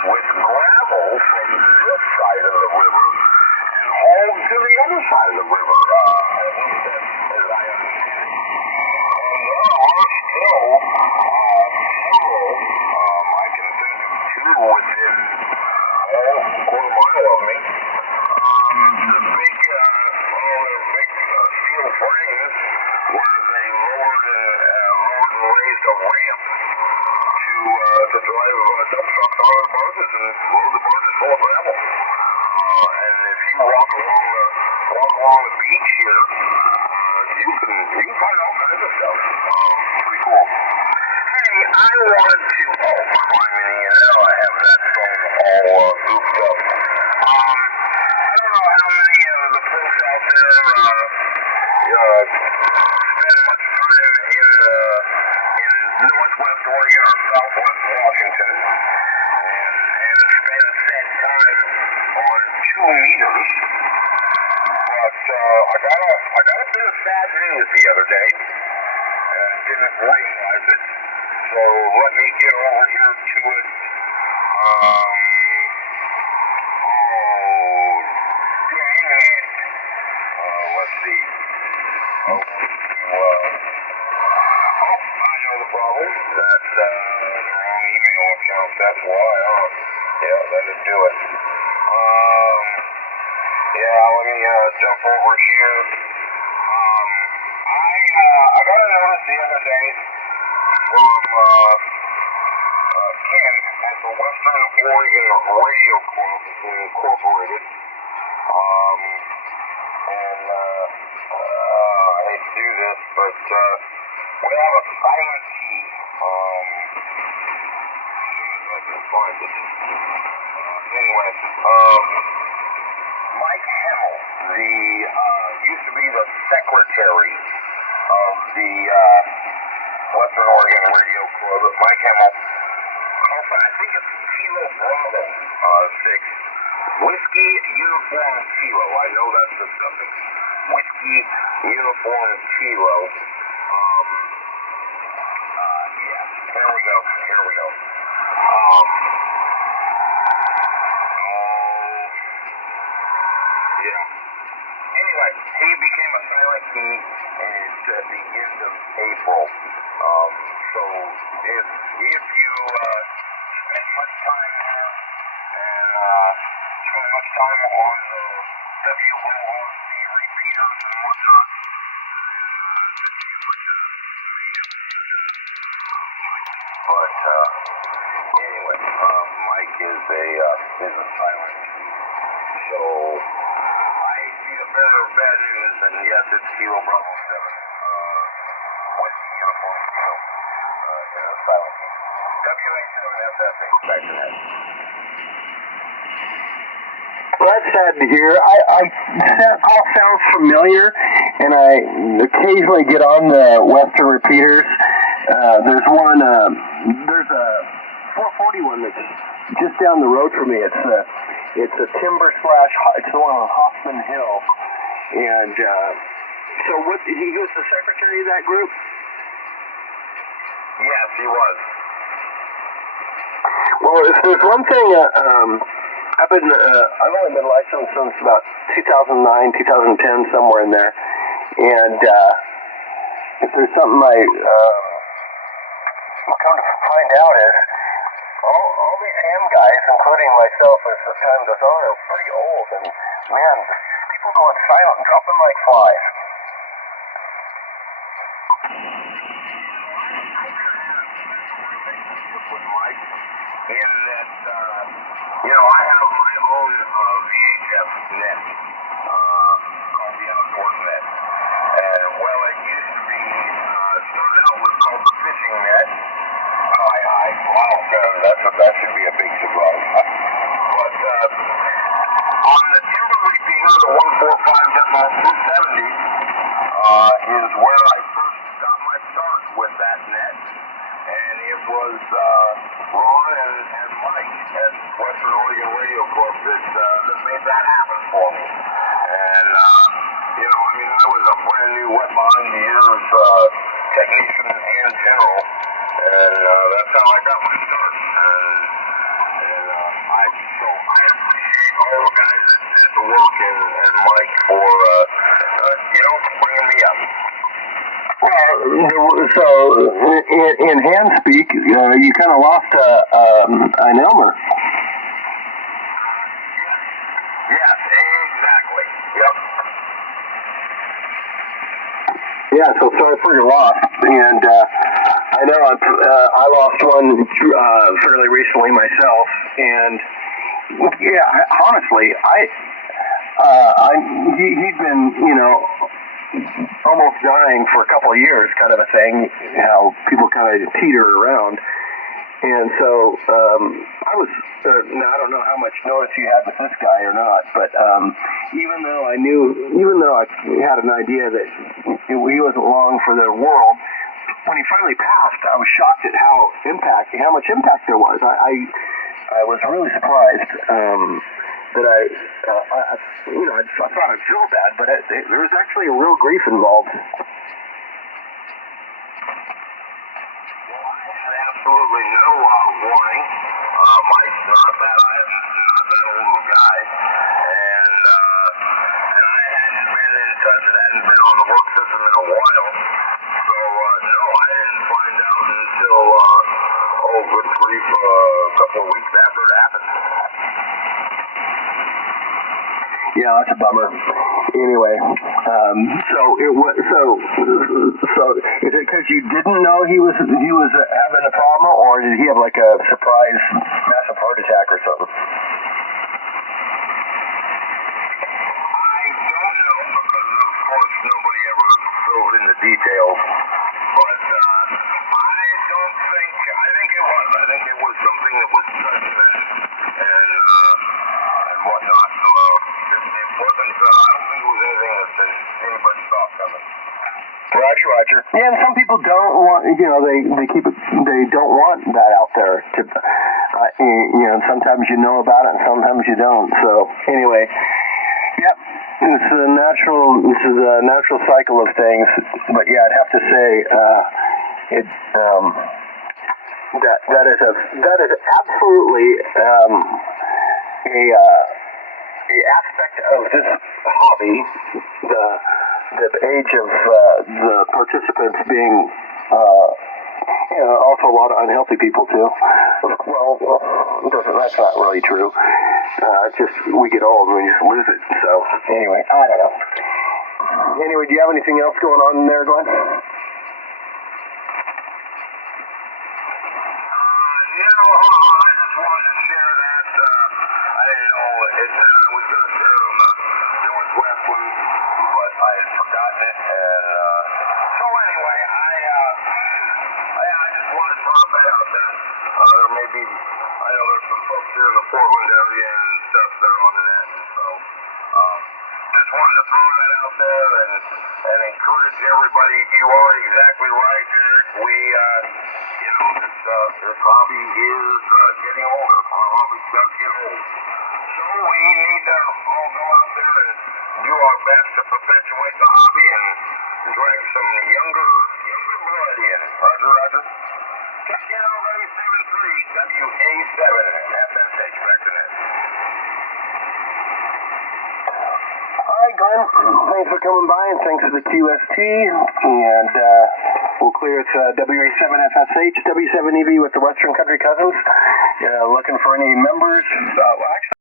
with gravel from this side of the river and hauled to the other side of the river, at least as I understand it. And there are still several, I can think of two within a quarter mile of me. The big, they're big steel frames where they lowered and raised a ramp to drive dump trucks out of the barges and load the barges full of gravel. And if you walk along the beach here, you can find all kinds of stuff. Pretty cool. Hey, I wanted to. Oh, criminy, now I have that phone all goofed up. I don't know how many of the folks out there spend much time in Northwest Oregon or Southwest Washington and spend said time on 2 meters. But I got a bit of bad news the other day and didn't realize it. So let me get over here to it. Let's see. I know the problem. That's the wrong email account. That's why. Yeah, let it do it. Yeah, let me jump over here. I got a notice the other day from Ken at the Western Oregon Radio Club Incorporated. And I hate to do this, but we have a silent key. As I can find it. Anyway, Mike Hamill, used to be the secretary of the Western Oregon Radio Club. Mike Hamill, I think it's Kilo Bravo 6. Whiskey Uniform Kilo. I know that's the suffix. Whiskey Uniform Kilo. Yeah. Here we go. Yeah. Anyway, he became a silent key, and it's at the end of April. So if you spend much time there and spend much time on the WORC repeaters and whatnot, but anyway, Mike is a silent key. So I see the bearer of bad news, and yes, it's Kilo Bravo 7. Whiskey Uniform Kilo is a silent key. WA7FSH, back to that. Well, that's sad to hear. That all sounds familiar, and I occasionally get on the Western repeaters. There's a 441 that's just down the road from me. It's a timber / it's the one on Hoffman Hill, and so he was the secretary of that group? Yes, he was. Well, if there's one thing, I've only been licensed since about 2009, 2010, somewhere in there, and if there's something I come to find out is all these ham guys, including myself as the time goes on, are pretty old, and man, these people going silent and dropping like flies. In that, I have my own VHF net, called the Outdoors Net. And, well, it used to be, started out was called the Fishing Net. Wow, that should be a big surprise. But, on the timber repeater, the 145.270, is where I first got my start with that net. And it was Ron and Mike at Western Oregon Radio Club that made that happen for me. And, I was a brand new wet behind the ears technician and general, and that's how I got my start. And like for, bringing me up. Well, so in hand speak, you kind of lost an Elmer. Yeah, exactly. Yep. Yeah, so sorry for your loss. And I know I lost one fairly recently myself. And yeah, honestly, he'd been, almost dying for a couple of years, kind of a thing. How people kind of teeter around. And so I was. Now I don't know how much notice you had with this guy or not, but even though I had an idea that he wasn't long for the world, when he finally passed, I was shocked at how much impact there was. I was really surprised that I thought I'd feel bad, but there was actually a real grief involved. Absolutely no warning. Mike's not that old of a guy, and I hadn't been in touch and hadn't been on the work system in a while, so no, I didn't find out until good grief, a couple of weeks after it happened. Yeah, that's a bummer. Anyway, so is it because you didn't know he was having a problem, or did he have like a surprise massive heart attack or something? I don't know because of course nobody ever fills in the details, but I think it was something that was sudden and whatnot. So it wasn't. I don't think it was anything that anybody saw coming. Roger. Yeah, and some people don't want, they keep it, they don't want that out there. And sometimes you know about it and sometimes you don't. So anyway, yep, this is a natural cycle of things. But yeah, I'd have to say, that is absolutely a aspect of this hobby, the age of the participants being also a lot of unhealthy people too. Well, that's not really true. It's just we get old and we just lose it. So anyway, I don't know. Anyway, do you have anything else going on in there, Glenn? Portland area and stuff that are on the net, and so just wanted to throw that out there and encourage everybody. You are exactly right, Eric. We this hobby is getting older. Our hobby does get old, so we need to all go out there and do our best to perpetuate the hobby and drag some younger blood in. Roger. WA7FSH back to net. All right, Glenn. Thanks for coming by, and thanks for the QST. And we'll clear it's WA7FSH, W7EV with the Western Country Cousins. Looking for any members. Actually.